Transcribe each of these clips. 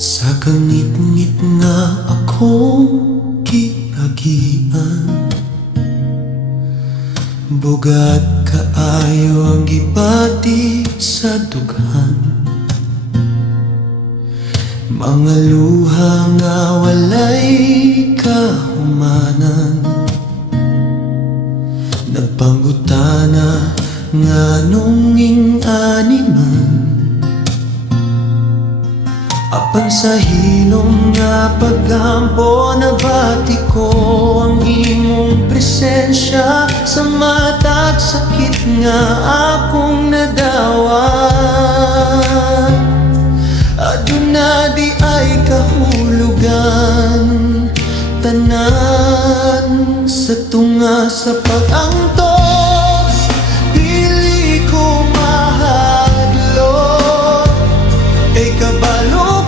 Sa kangit-ngit nga akong ginagian, bugat kaayo ang gipati sa dughan. Mga luha nga walay kahumanan, nagpanggutana nga nung ing-animan. Apan sa hilom nga paggampo, nabati ko ang imong presensya. Sa mata't sakit nga akong nadawan, aduna di ay kahulugan. Tanan sa tunga sa pag-antos, dili ko mahadlok. Kay kabalo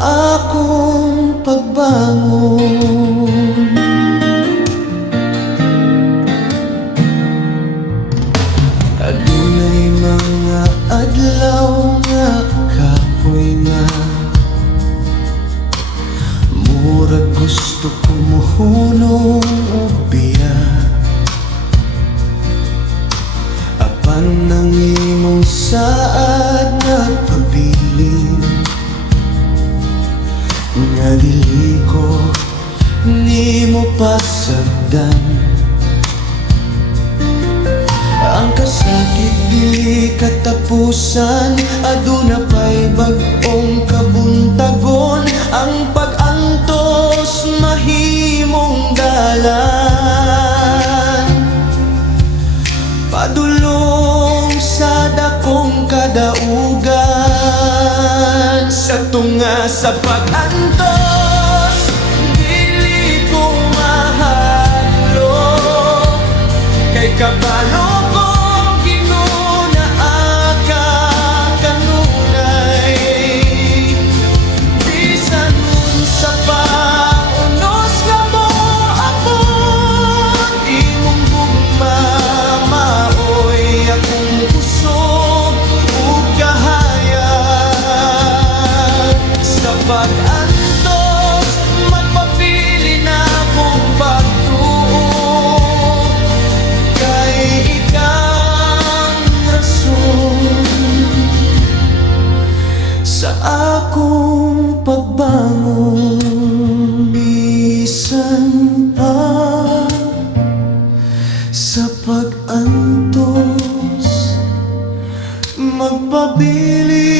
akong pagbangon. Adunay mga adlaw nga kapoy nga, murag gusto ko mohunong ubiya. Apan nang imong saad nagpabilin, nga dili ko nimo pasagdan. Ang kasakit dili katapusan, aduna pa'y bag-ong kabuntagon. Ang pag-antos mahimong dalan, padulong sa dakong kadaugan. Sa tunga sa pag-antos, dili ko mahadlok. Kay kabalo ko ginunaa ka kanunay. Bisan sa paunos nga mo ako, imong gugma maoy akong kusog ug kahayag. Sa pag-antos, magpapili na akong pagtuo. Kay ikang rason sa akong pagbangon. Bisan pa sa pag-antos, magpabili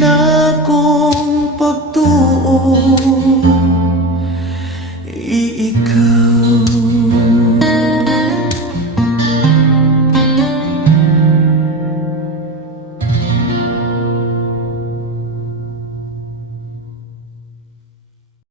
na akong pagtuo.